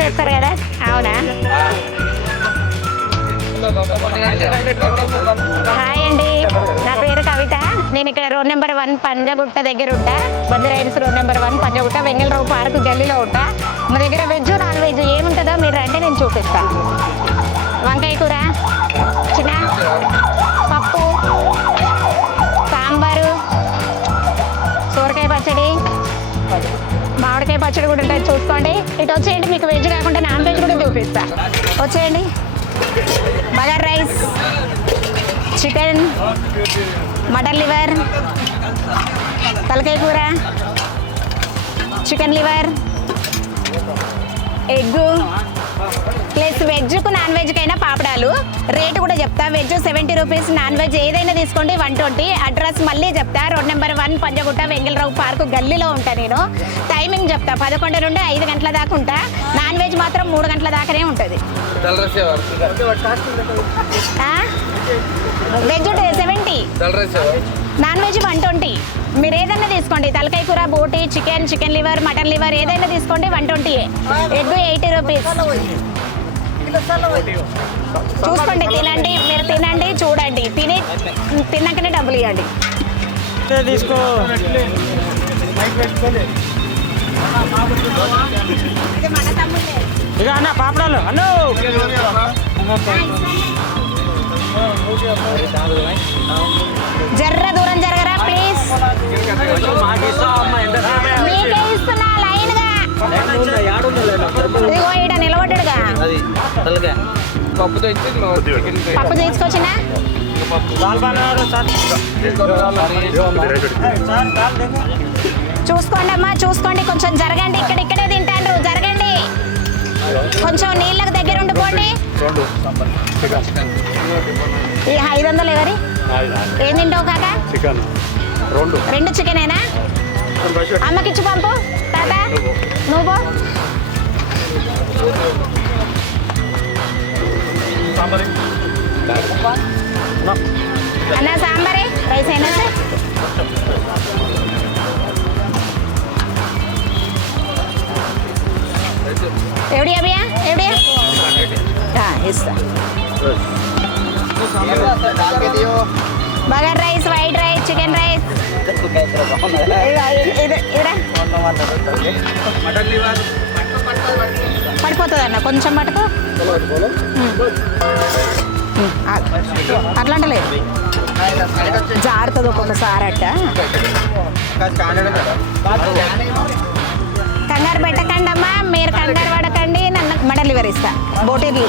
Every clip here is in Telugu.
చేస్తారు కదా, అవునా? హాయ్ అండి, నా పేరు కవిత. నేను ఇక్కడ రోడ్ నెంబర్ 1 పంజగుట్ట దగ్గర ఉంటా. Banjara Hills road number 1 Panjagutta, Vengalrao park గల్లీలో ఉంటా. మా దగ్గర వెజ్ నాన్ వెజ్ ఏముంటుందో మీరు రండి, నేను చూపిస్తాను. వంకాయ కూర, చిన్న పప్పు, సాంబారు, సోరకాయ పచ్చడి, మామిడికాయ పచ్చడి కూడా ఉంటుంది, చూసుకోండి. ఇటు వచ్చేయండి, మీకు వెజ్ కాకుండా నాన్ వెజ్ కూడా చూపిస్తా. వచ్చేయండి. Bagar rice, chicken, mutton liver, తలకాయ కూర, చికెన్ లివర్, ఎగ్గు ప్లస్ వెజ్కు నాన్ వెజ్కైనా పాపడాలు. రేటు కూడా చెప్తా. వెజ్ 70 రూపీస్, నాన్ వెజ్ ఏదైనా తీసుకోండి 120. అడ్రస్ మళ్ళీ చెప్తా. Road number 1 Panjagutta, Vengalrao park గల్లీలో ఉంటా. నేను టైమింగ్ చెప్తా, 11 నుండి 5 గంటల దాకా ఉంటా. నాన్ వెజ్ మాత్రం 3 గంటల దాకానే ఉంటుంది. Veg 70, non veg 120. మీరు ఏదైనా తీసుకోండి. తలకాయ కూర, బోటి, chicken, chicken liver, mutton liver ఏదైనా తీసుకోండి 120. Egg 80 rupees. చూసుకోండి, తినండి, మీరు తినండి, చూడండి, తిన్నాకనే డబ్బులు ఇవ్వండి. తీసుకో ఇక అన్న పాపడాలు అన్నో. జర్ర దూరం జరగరా ప్లీజ్. మీకే ఇస్తున్నా లైన్ గా. ఇదిగో ఈడ నిలబడ్డాడుగా. పప్పు తీసుకొచ్చినా. చూసుకోండి అమ్మా, చూసుకోండి, కొంచెం జరగండి. ఇక్కడే తింటాండ్రు, జరగండి. కొంచెం నీళ్ళకి దగ్గర ఉండిపోండి. ఈ 500 ఎవరి? ఏం తింటావు కాక? 2 చికెనేనా? అమ్మకిచ్చి పంపు. తాత నువ్వు అన్న సాంబారే రైస్ అయినా సార్. ఎవడియా భయ్యా, ఎవడియా? ఇస్తా. Bagara rice, white rice, chicken rice. పడిపోతుంది అన్న, కొంచెం పట్టుకో. అట్లా అంటలేదు, జారుతుంది ఒక్కొక్కసారి అట్ట. కంగారు పెట్టకండి అమ్మా, మీరు కంగారు పడకండి. నన్ను మటన్ లివర్ ఇస్తా. బోటీలు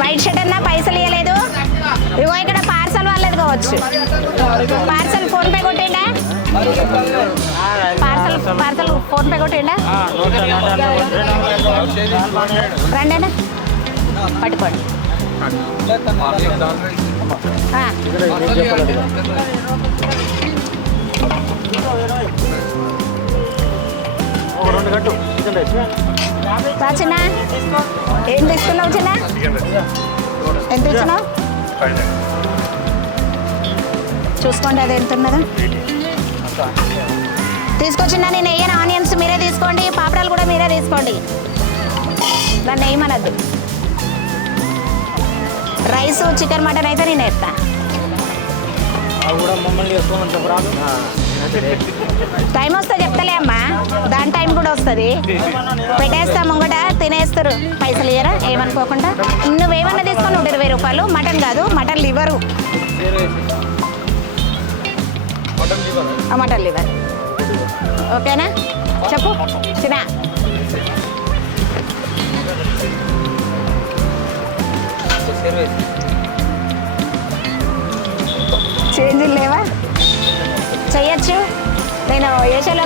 వైట్ షర్ట్ అన్నా పైసలు ఇవ్వలేదు. ఇగో ఇక్కడ పార్సల్ వాళ్ళది కావచ్చు. పార్సల్ ఫోన్పే కొట్టిండా? పార్సల్ ఫోన్పే కొట్టిండా? రండి పట్టుకోండి. చిన్న ఏం తీసుకున్నావు? చిన్న ఎంత ఇచ్చినావు? చూసుకోండి, అది ఎంత ఉన్నదో తీసుకొచ్చిందా. నేను వేయను ఆనియన్స్, మీరే తీసుకోండి. పాపడాలు కూడా మీరే తీసుకోండి, దాన్ని వేయమనద్దు. రైస్, చికెన్, మటన్ అయితే నేను వేస్తా. టైం వస్తే చెప్తలే అమ్మా, దాని టైం కూడా వస్తుంది. పెట్టేస్తా ముంగట, తినేస్తారు. పైసలు ఇయ్యరా ఏమనుకోకుండా. నువ్వేమన్నా తీసుకొని 120 రూపాయలు. మటన్ కాదు, మటన్ లివరు. మటన్ లివర్ ఓకేనా? చెప్పు చిన్న. చేంజ్ లేవా? చెయ్యొచ్చు, నేను వేసేలో.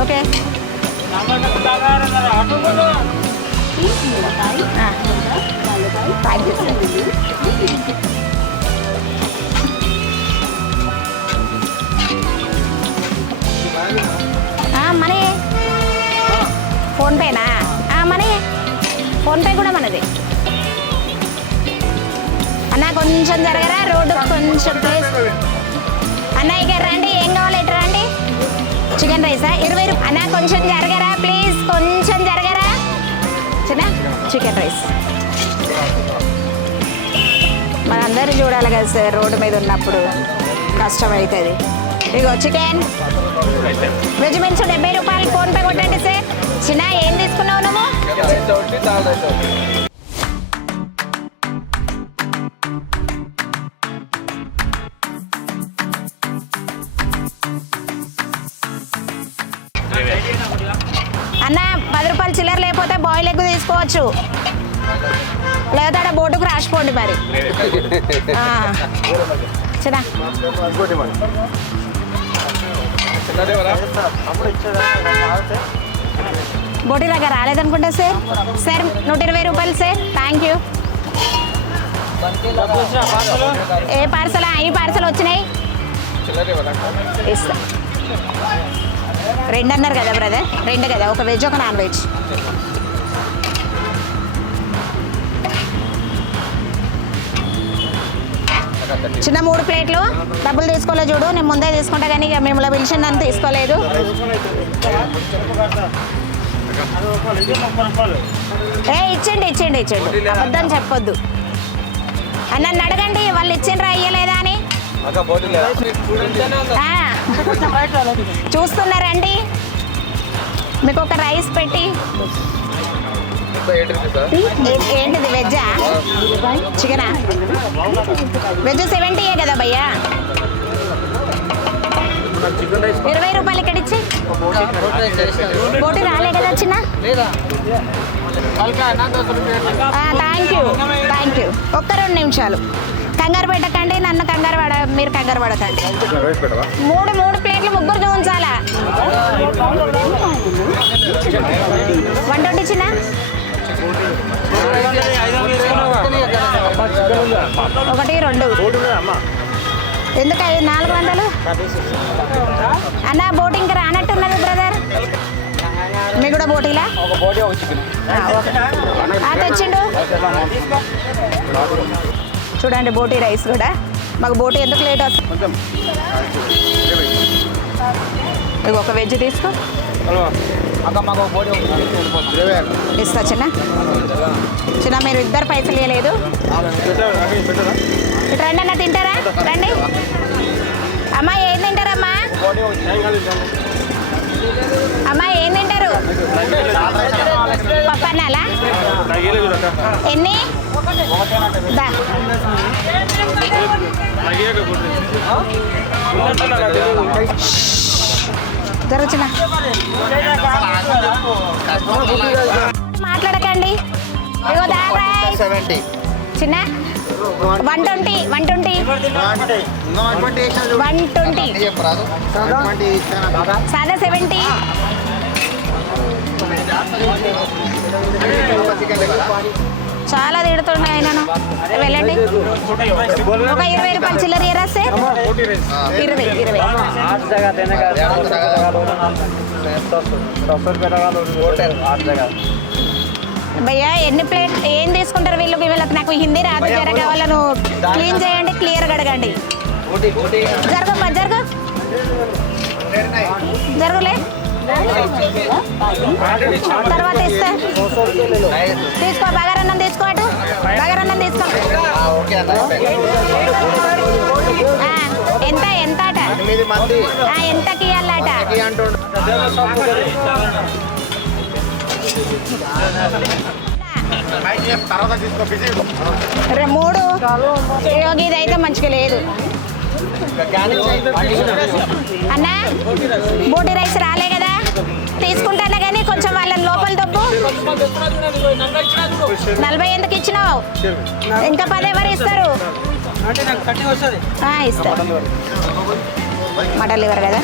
Okay thank you sir. Money ఫోన్పేనా? మనీ ఫోన్పే కూడా మనది. కొంచెం జరగరా, రోడ్డు కొంచెం ప్లేస్. అన్న ఇక రండి, ఏం కావాలి ఇటు రండి. చికెన్ రైసా 20 రూపాయలు. అన్న కొంచెం జరగరా ప్లీజ్, కొంచెం జరగరా. చిన్న చికెన్ రైస్ మనందరూ చూడాలి కదా సార్, రోడ్డు మీద ఉన్నప్పుడు కష్టం అవుతుంది. ఇగో చికెన్ వెజ్ మీల్స్ 70 రూపాయలు. ఫోన్పే కొట్టండి సార్. చిన్న ఏం తీసుకున్నావు నువ్వు? అన్న 10 రూపాయలు చిల్లర లేకపోతే బాయిల్ ఎగ్ తీసుకోవచ్చు, లేదా బోటుకు రాసిపోండి మరి. చిన్న బోటి దగ్గర రాలేదనుకుంటా సార్. సార్ 120 రూపాయలు sir. Thank you. A parcel? ఈ పార్సల్ వచ్చినాయి ఇస్తా. 2 అన్నారు కదా బ్రదర్, 2 కదా, ఒక వెజ్ ఒక నాన్ వెజ్. చిన్న 3 ప్లేట్లు. డబ్బులు తీసుకోలే చూడు, నేను ముందే తీసుకుంటా కానీ ఇక మిమ్మల్ని పిలిచిన నన్ను తీసుకోలేదు. ఇచ్చేయండి ఇచ్చేయండి ఇచ్చేయండి, అబద్ధం చెప్పొద్దు. నన్ను అడగండి వాళ్ళు ఇచ్చిండ్రా ఇయ్యలేదా అని. చూస్తున్నారండి, మీకు ఒక రైస్ పెట్టి. ఏంటిది వెజ్జా చికెనా? వెజ్ 70 కదా భయ్యా. 20 రూపాయలు ఇక్కడ ఇచ్చి. బోటి రాలే కదా చిన్న. Thank you thank you. ఒక్క 2 నిమిషాలు కంగారు పెట్టకండి, నన్ను మీరు కంగారు పడకండి. 3 ప్లేట్లు 3 చూపించాలా? 120 చిన్న. 1 2 ఎందుకు 400? అన్న బోటి ఇంకా రానట్టున్నది బ్రదర్. మీ కూడా బోటీలా తెచ్చిండు. చూడండి బోటీ రైస్ కూడా. మాకు బోటీ ఎందుకు లేట్ వస్తుంది? ఇక ఒక వెజ్ తీసుకో. ఇస్తా చిన్న. చిన్న మీరు 2 పైసలు ఇవ్వలేదు. ఇటు రండి అన్న, తింటారా? రండి అమ్మా. ఏం తింటారమ్మా? అమ్మా ఏం తింటారు? పప్పు అన్నాలా? ఎన్ని? జరుగుతున్నా మాట్లాడకండి. ఇగో చిన్న 120 120 సాదా 70. చాలా తిడుతుండే ఆయనను. వెళ్ళండి. ఒక 20 రూపాయలు చిల్లర ఇయరా సార్. 20 భయ్యా ఎన్ని ప్లేట్ ఏం తీసుకుంటారు వీళ్ళకి? నాకు హిందీ రాదు, జర కావాలను క్లీన్ చేయండి, క్లియర్గా అడగండి. జరగమ్మా జరుగు జరుగులే, తర్వాత ఇస్తా. తీసుకో బగారన్నం తీసుకో, అటు బగారన్నం తీసుకో. ఎంత ఎంత అట? ఎంతకి ఇవ్వాలట? 3. ఇదైతే మంచిగా లేదు అన్నా. బోటి రైస్ రాలే కదా, తీసుకుంటానా కానీ కొంచెం వాళ్ళని లోపల దొబ్బు. 40 ఎందుకు ఇచ్చినావు? ఇంకా 10 ఎవరు ఇస్తారు? ఇస్తారు. మటన్ లివర్ కదా.